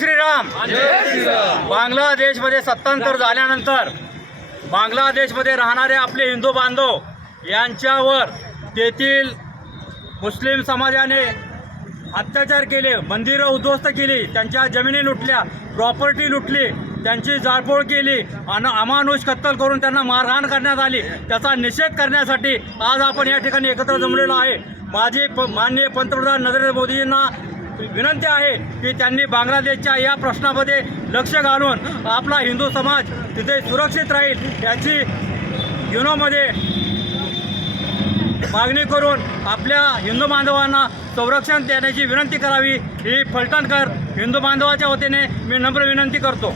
श्रीराम. बांगलादेशमध्ये सत्तांतर झाल्यानंतर बांगलादेशमध्ये राहणारे आपले हिंदू बांधव यांच्यावर तेथील मुस्लिम समाजाने अत्याचार केले मंदिरं उद्ध्वस्त केली त्यांच्या जमिनी लुटल्या प्रॉपर्टी लुटली त्यांची जाळपोळ केली आणि अमानुष कत्तल करून त्यांना मारहाण करण्यात आली. त्याचा निषेध करण्यासाठी आज आपण या ठिकाणी एकत्र जमलेलो आहे. माझी प माननीय पंतप्रधान नरेंद्र मोदींना विनंती आहे की त्यांनी बांगलादेशच्या या प्रश्नामध्ये लक्ष घालून आपला हिंदू समाज तिथे सुरक्षित राहील याची युनोमध्ये मागणी करून आपल्या हिंदू बांधवांना संरक्षण देण्याची विनंती करावी. ही फलटणकर हिंदू बांधवाच्या वतीने मी नम्र विनंती करतो.